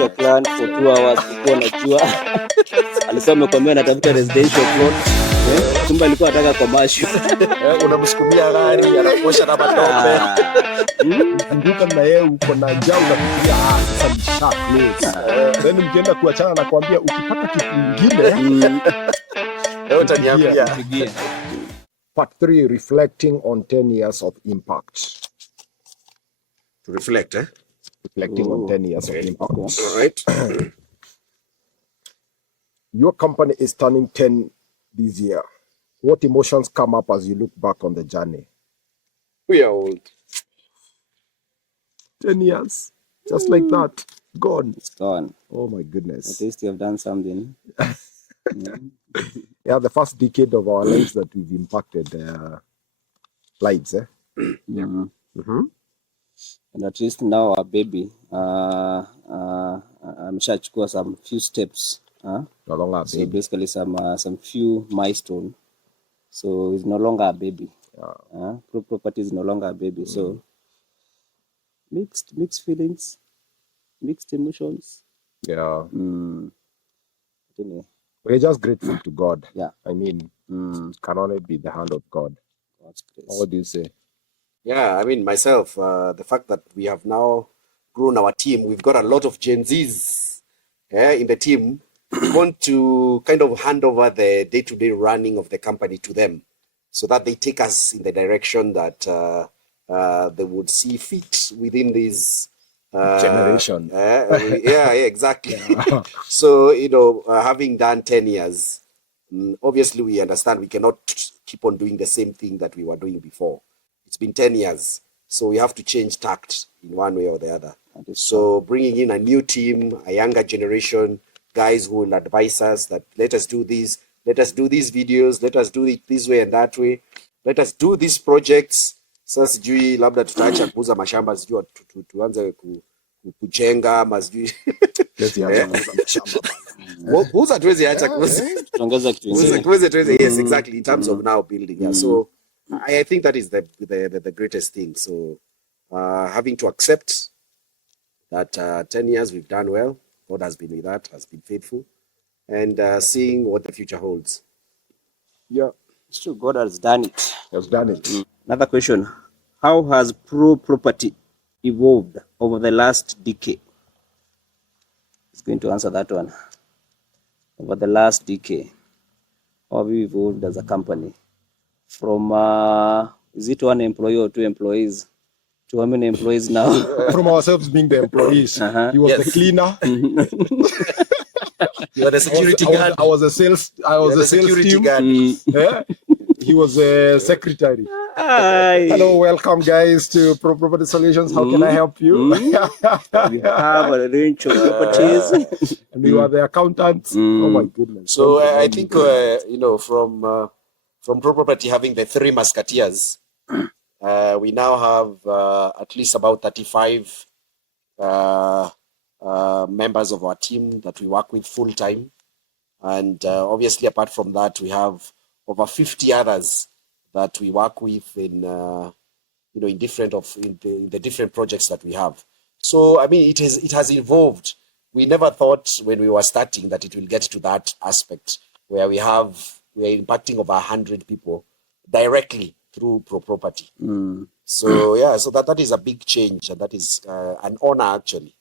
residential plan for 2 hours kukuwa najua. Alikuwa amekwambia natafuta residential plot. Kumbe alikuwa anataka commercial. Unamsukumia gari, anakuosha na matope. Kumbuka na yeye uko na njaa unafikiria sasa ni sharp close. Then mkienda kuachana na kuambia ukipata kitu kingine leo utaniambia. Part 3, reflecting on 10 years of impact. To reflect, Reflecting on 10 years of impact. All right. Your company is turning 10 this year. What emotions come up as you look back on the journey? We are old. 10 years. Just like that. Gone. It's gone. Oh my goodness. At least you have done something. Yeah, the first decade of our lives that we've impacted lives. And at least now our baby, ameshachukua some few steps. No longer a So baby. basically some few milestones. So it's no longer a baby. Property is no longer a baby. So mixed feelings, mixed emotions. Yeah. Anyway, We're just grateful to God. Yeah. I mean, can only be the hand of God. God's grace. What do you say? Yeah, I mean, myself, the fact that we have now grown our team, we've got a lot of Gen Zs in the team. We want to kind of hand over the day-to-day running of the company to them so that they take us in the direction that they would see fit within this Generation. Yeah, exactly. So, having done 10 years, obviously we understand we cannot keep on doing the same thing that we were doing before. It's been 10 years, so we have to change tact in one way or the other. So bringing in a new team, a younger generation, guys who will advise us that let us do this, let us do these videos, let us do it this way and that way, let us do these projects. Sasa sijui labda tutaacha kuuza mashamba, sijui tuanze kujenga ama sijui kuuza tuwezi acha kuuza. Tuongeza kitu kingine. Yes, exactly, in terms of now building. Yeah. So I think that is the greatest thing. So having to accept that 10 years we've done well, God has been with that, has been faithful, and seeing what the future holds. Yeah, it's true. God has done it. Has done it. Another question: how has property evolved over the last decade? It's going to answer that one. Over the last decade, how have we evolved as a company? From is it 1 employee or 2 employees to how many employees now? From ourselves being the employees. He was the cleaner. You are the security guard. I was a sales security team. guard. Yeah. He was a secretary. Hello, welcome guys to Pro Property Solutions. How can I help you? We have a range of properties. And we were the accountants. Oh my goodness. So I think from Pro Property having the 3 musketeers, we now have at least about 35 members of our team that we work with full time, and obviously apart from that we have over 50 others that we work with in in the different projects that we have. So I mean it has evolved. We never thought when we were starting that it will get to that aspect where we are impacting over 100 people directly through Pro Property. So yeah, so that is a big change, and that is an honor actually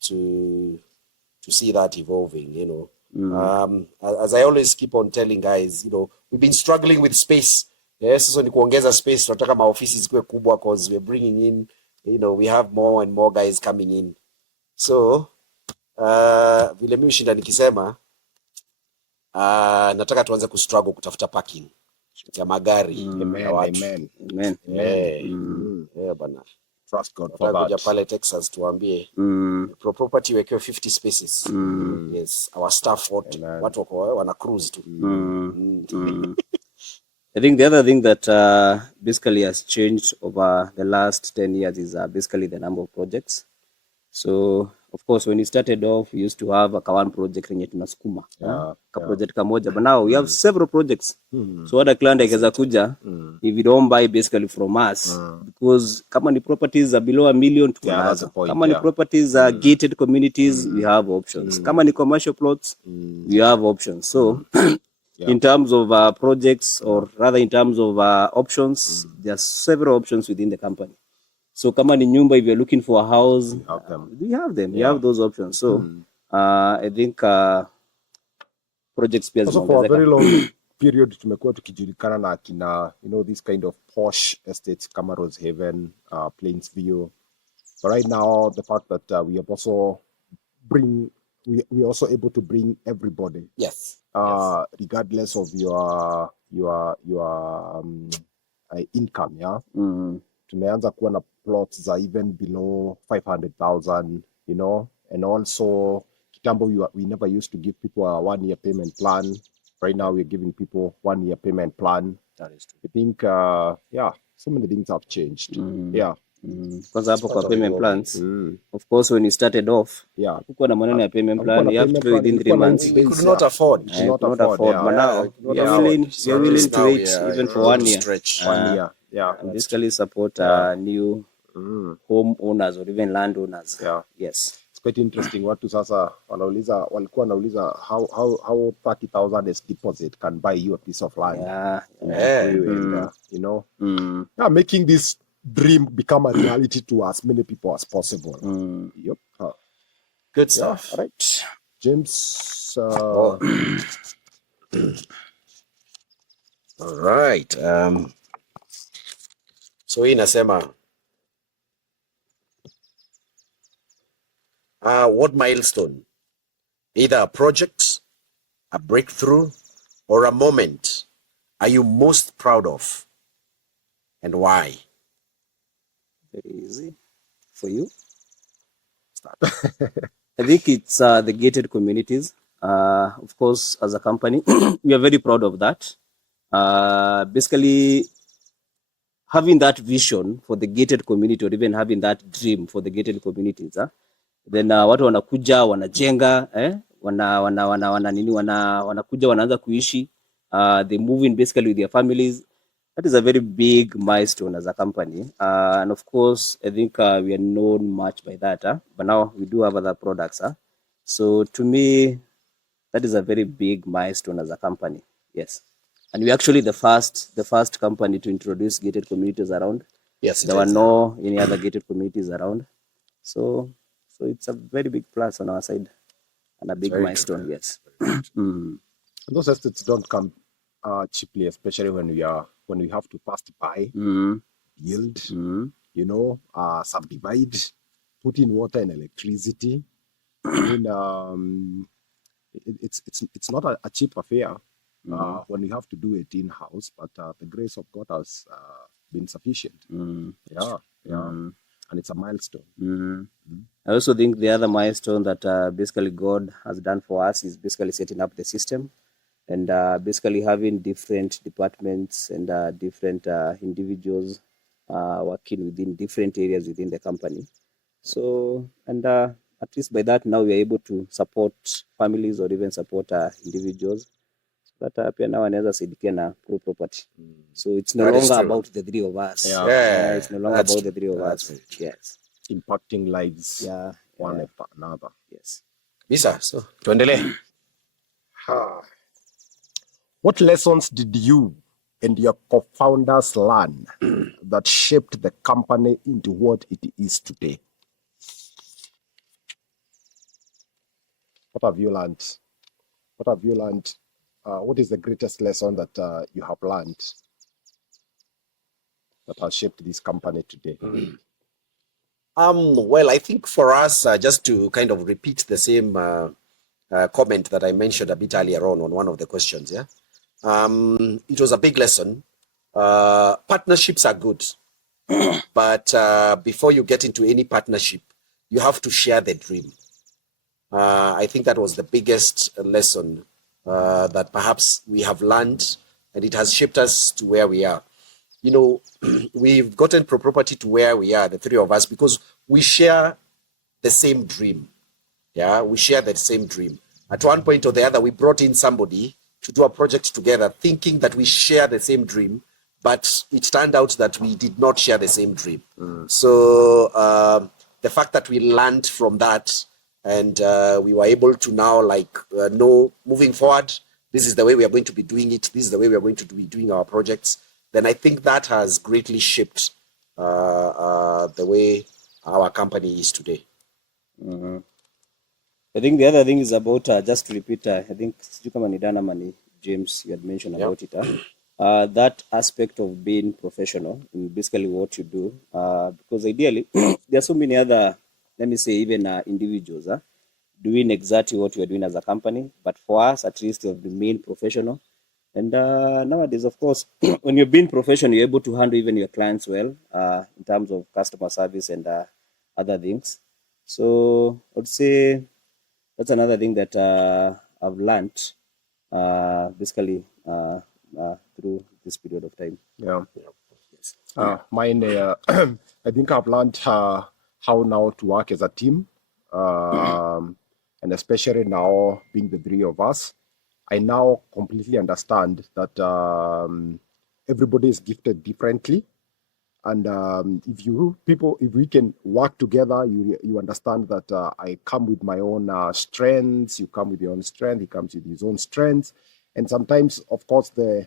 to see that evolving. As I always keep on telling guys, we've been struggling with space. Yes, so ni kuongeza space, tunataka maofisi zikuwe kubwa because we're bringing in, we have more and more guys coming in. So vile mimi shinda nikisema nataka tuanze kustruggle kutafuta parking ya magari. Amen. Yeah, bana. Trust God for that. Kuja pale Texas tuambie Pro Property wekewe 50 spaces. Yes, our staff watu wako wana cruise tu. I think the other thing that basically has changed over the last 10 years is basically the number of projects. So Of course, when we started off, we used to have a one project yenye tunasukuma ka project kamoja, but now we have several projects. So what a client akaweza kuja, if you don't buy basically from us, because kama ni properties are below $1 million, kama ni properties are gated communities, we have options. Kama ni commercial plots, we have options. So in terms of projects, or rather in terms of options, there are several options within the company. So kama ni nyumba, if you're looking for a house, we have them. We have those options. So I think projects pia also for a very long period tumekuwa tukijulikana na kina, this kind of posh estates kama Rosehaven, Plainsview. But right now, the fact that we have also we are also able to bring everybody. Yes. Regardless of your income, yeah. Tumeanza kuwa na plots za even below 500,000, and also kitambo we never used to give people a 1-year payment plan. Right now we're giving people 1-year payment plan. That is true. I think so many things have changed. Because hapo kwa payment plans, of course, when you started off, kuko na maneno ya payment plan, you have to pay within 3 months. We could not afford. Could not afford. But now we are willing to wait even for 1 year. 1 year. And basically support new home owners or even landowners. Yes. It's quite interesting. Watu sasa walikuwa wanauliza how 30,000 as deposit can buy you a piece of land. Making this dream become a reality to as many people as possible. Yep. Good stuff. All right. James. All right. So hii inasema what milestone, either a project, a breakthrough, or a moment, are you most proud of, and why? Very easy for you. Start. I think it's the gated communities. Of course, as a company, we are very proud of that. Basically, having that vision for the gated community, or even having that dream for the gated communities, then watu wanakuja wanajenga, wanakuja wanaanza kuishi, they move in basically with their families. That is a very big milestone as a company, and of course I think we are known much by that, but now we do have other products, so to me that is a very big milestone as a company. Yes. And we're actually the first company to introduce gated communities around. Yes, there were no any other gated communities around. So it's a very big plus on our side and a big milestone. True. Yes. And those estates don't come cheaply, especially when we have to first buy, build, subdivide, put in water and electricity. I mean, it's not a cheap affair. When we have to do it in-house, but the grace of God has been sufficient. And it's a milestone. I also think the other milestone that basically God has done for us is basically setting up the system, and basically having different departments and different individuals working within different areas within the company. So, and at least by that now we are able to support families or even support individuals. But pia now anaweza saidia na pro property. So it's no longer about the three of us. It's no longer about the three of us. Yes. Impacting lives one after another. Yes. Bisa, so tuendelee. What lessons did you and your co-founders learn that shaped the company into what it is today? What have you learned? What is the greatest lesson that you have learned that has shaped this company today? Well, I think for us, just to kind of repeat the same comment that I mentioned a bit earlier on one of the questions, it was a big lesson. Partnerships are good, but before you get into any partnership, you have to share the dream. I think that was the biggest lesson that perhaps we have learned, and it has shaped us to where we are. We've gotten Pro Property to where we are, the three of us, because we share the same dream. Yeah, we share that same dream. At one point or the other, we brought in somebody to do a project together, thinking that we share the same dream, but it turned out that we did not share the same dream. So the fact that we learned from that, and we were able to now know moving forward, this is the way we are going to be doing it, this is the way we are going to be doing our projects, then I think that has greatly shaped the way our company is today. I think the other thing is about, just to repeat, I think James, you had mentioned about it. That aspect of being professional in basically what you do, because ideally, there are so many other, let me say, even individuals doing exactly what you are doing as a company. But for us, at least, you have been professional. And nowadays, of course, when you're being professional, you're able to handle even your clients well in terms of customer service and other things. So I would say that's another thing that I've learned basically through this period of time. Yeah. Mine, I think I've learned how now to work as a team, and especially now being the three of us, I now completely understand that everybody is gifted differently. And if we can work together, you understand that I come with my own strengths, you come with your own strength, he comes with his own strengths. And sometimes, of course, if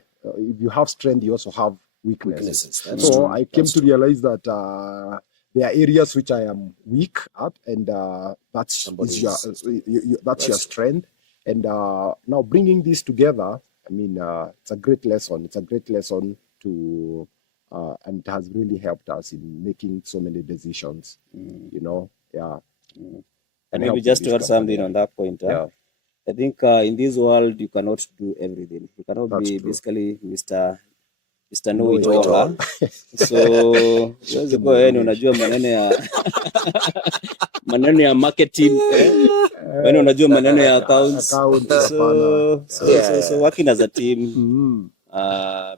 you have strength, you also have weaknesses. So I came to realize that there are areas which I am weak at, and that's your strength. And now bringing this together, I mean, it's a great lesson. It's a great lesson to... and it has really helped us in making so many decisions, And maybe just to add something on that point, I think in this world, you cannot do everything. You cannot be basically Mr. Know-it-all. So, go ahead, unajua maneno ya marketing, unajua maneno ya accounts. So working as a team,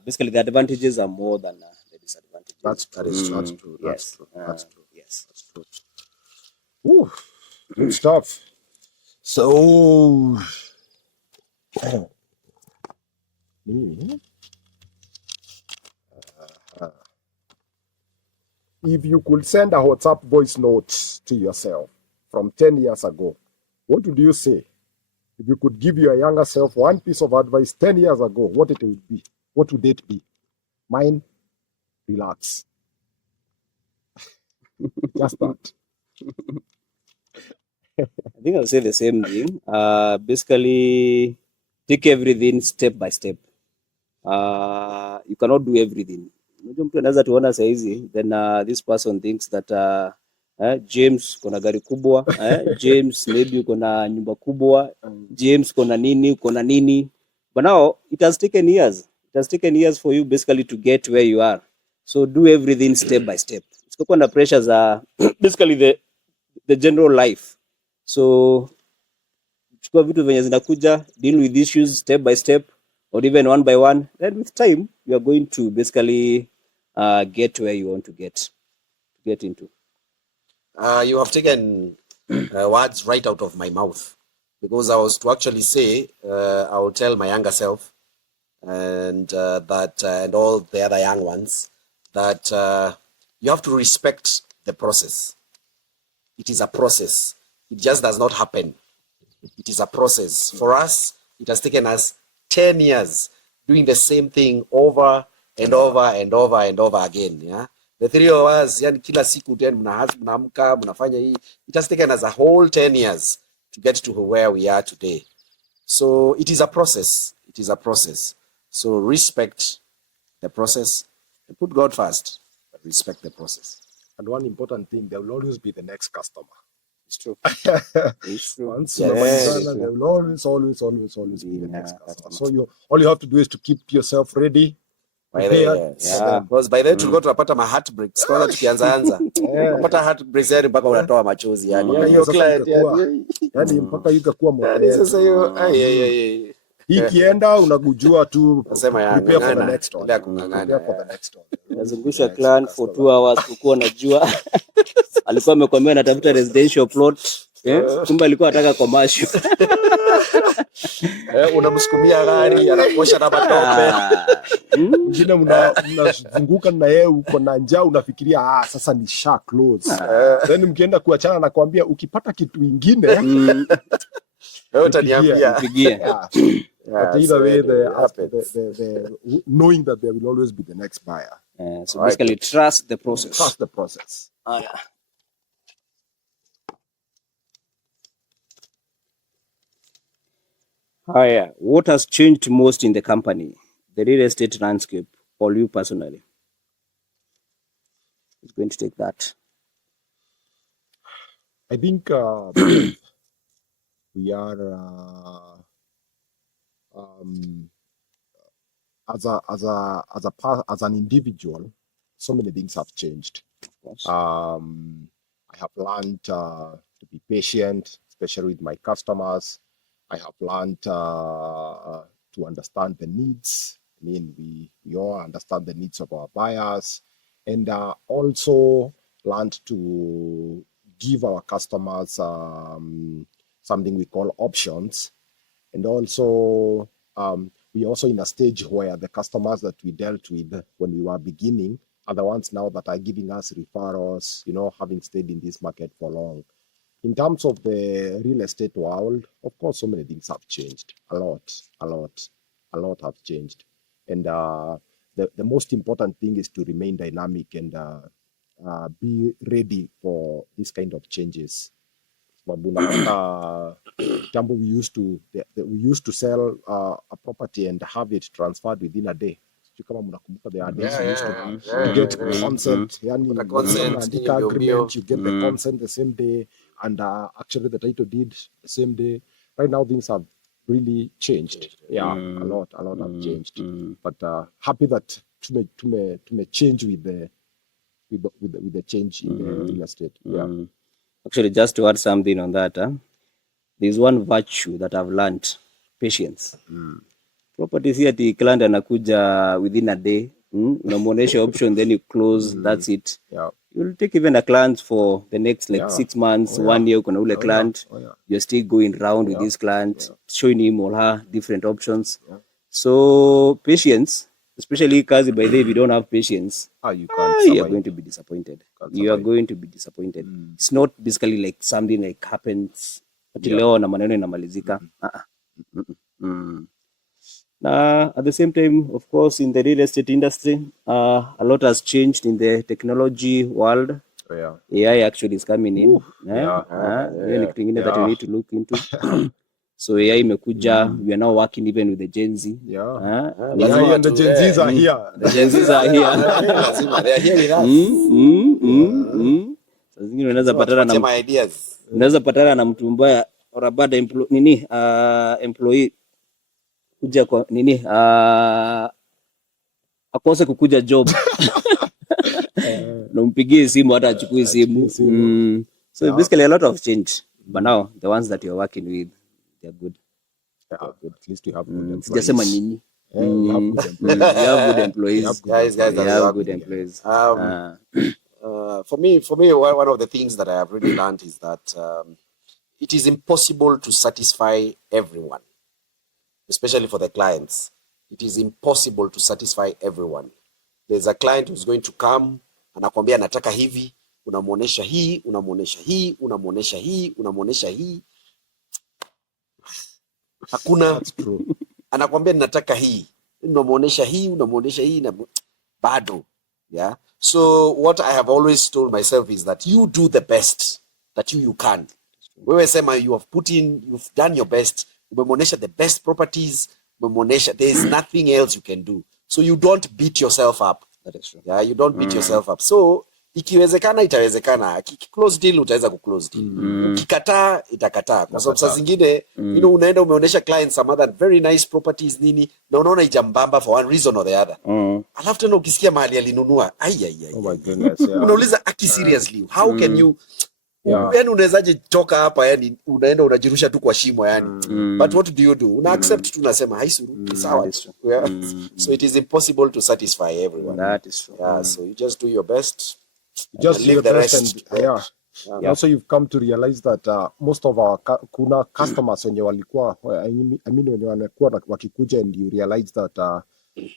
basically the advantages are more than the disadvantages. That's true. Yes. That's true. Ooh, good stuff. So, if you could send a WhatsApp voice note to yourself from 10 years ago, what would you say? If you could give your younger self one piece of advice 10 years ago, what would it be? Mine, relax. Just that. I think I'll say the same thing. Basically, take everything step by step. You cannot do everything. Mtu anaweza tuona saizi, then this person thinks that James kona gari kubwa, James maybe kona nyumba kubwa, James kona nini. But now it has taken years. It has taken years for you basically to get where you are. So do everything step by step. Sikuwa na pressures basically the general life. So chukua vitu venye zinakuja, deal with issues step by step or even one by one. Then with time, you are going to basically get where you want to get into. You have taken words right out of my mouth, because I was to actually say, I will tell my younger self and that and all the other young ones that you have to respect the process. It is a process. It just does not happen. It is a process. For us, it has taken us 10 years doing the same thing over and over and over and over again. Yeah, the three of us, yani kila siku tena mnaamka mnafanya hii. It has taken us a whole 10 years to get to where we are today. So it is a process. It is a process. So respect the process and put God first, but respect the process. And one important thing, there will always be the next customer. It's true. It's true. Once there will always be the next customer. So all you have to do is to keep yourself ready. Because by then tulikuwa tunapata ma heartbreaks kwanza tukianza unapata heartbreaks yani mpaka unatoa machozi yani hiyo client yani mpaka yukakuwa yani sasa hiyo hii kienda unagujua tu nasema prepare for the next one. Nazungusha client for 2 hours kukuwa najua alikuwa amekwambia anatafuta residential plot, Kumbe alikuwa anataka commercial. Unamsukumia gari anakuosha na matope. Mwingine mnazunguka na yeye uko na njaa unafikiria sasa ni shark close. Then mkienda kuachana na kuambia ukipata kitu kingine wewe utaniambia. But either way, the knowing that there will always be the next buyer. So basically, trust the process. Trust the process. What has changed most in the company, the real estate landscape, or you personally? It's going to take that. I think we are as an individual, so many things have changed. I have learned to be patient, especially with my customers. I have learned to understand the needs. I mean, we all understand the needs of our buyers, and also learned to give our customers something we call options. And also, we also in a stage where the customers that we dealt with when we were beginning are the ones now that are giving us referrals, having stayed in this market for long. In terms of the real estate world, of course, so many things have changed. A lot have changed. And the most important thing is to remain dynamic and be ready for this kind of changes. Tambo, we used to sell a property and have it transferred within a day. Kama mnakumbuka the days we used to get consent, agreement, you get the consent the same day, and actually the title deed the same day. Right now things have really changed. A lot have changed. But happy that to change with the change in the real estate. Actually, just to add something on that, there's one virtue that I've learned: patience. Properties here, the client anakuja within a day, unamuonesha option, then you close, that's it. You'll take even a client for the next 6 months, 1 year, kuna ule client, you're still going around with this client, showing him or her different options. So patience, especially kazi by the way, if you don't have patience, you are going to be disappointed. It's not basically like something like happens leo na maneno inamalizika. At the same time, of course, in the real estate industry, a lot has changed in the technology world. AI actually is coming in. That you need to look into. So AI imekuja, we are now working even with the Gen Z. And the Gen Zs are here. The Gen Zs are here. They are here with us. Sasa zingine unaweza patana na mtu mbaya or a bad employee kuja kwa akose kukuja job na umpigie simu hata achukui simu. So basically a lot of change, but now the ones that you're working with, they're good. At least you have good employees. Sijasema nyinyi. You have good employees. Guys, you have good employees. For me, one of the things that I have really learned is that it is impossible to satisfy everyone, especially for the clients. It is impossible to satisfy everyone. There's a client who's going to come, anakwambia nataka hivi, unamuonesha hii, unamuonesha hii, unamuonesha hii, unamuonesha hii. Hakuna. That's true. Anakwambia nataka hii, unamuonesha hii, unamuonesha hii na bado. Yeah. So what I have always told myself is that you do the best that you can. Wewe sema you've done your best. Umemuonesha the best properties. There is nothing else you can do. So you don't beat yourself up. That is true. Yeah, you don't beat yourself up. So ikiwezekana itawezekana. Close deal utaweza kuclose deal. Ukikataa itakataa. Kwa sababu saa zingine unaenda umeonesha clients some other very nice properties nini na unaona ijambamba for one reason or the other. Alafu tena ukisikia mahali alinunua. Oh my goodness. Yeah. Unauliza seriously, how can you yani unawezaje toka hapa yani unaenda unajirusha tu kwa shimo yani. But what do? Una accept tu unasema haisuru sawa. So it is impossible to satisfy everyone. That is true. Yeah, so you just do your best. Just leave the rest. And also you've come to realize that most of our kuna customers wenye walikuwa I mean wenye wanakuwa wakikuja, and you realize that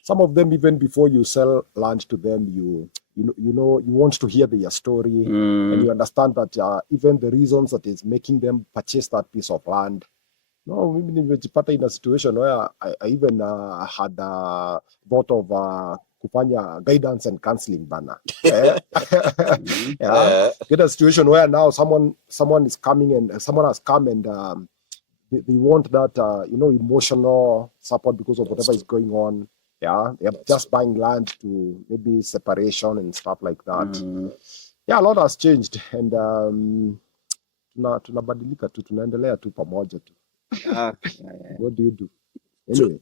some of them, even before you sell land to them, you know you want to hear their story, and you understand that even the reasons that is making them purchase that piece of land. No, mimi nimejipata in a situation where I even had thought of kufanya guidance and counseling bana. Yeah. Get a situation where now someone is coming, and someone has come, and they want that emotional support because of whatever is going on. Yeah, they're just buying land to maybe separation and stuff like that. Yeah, a lot has changed, and tunabadilika tu, tunaendelea tu pamoja tu. What do you do? Anyway.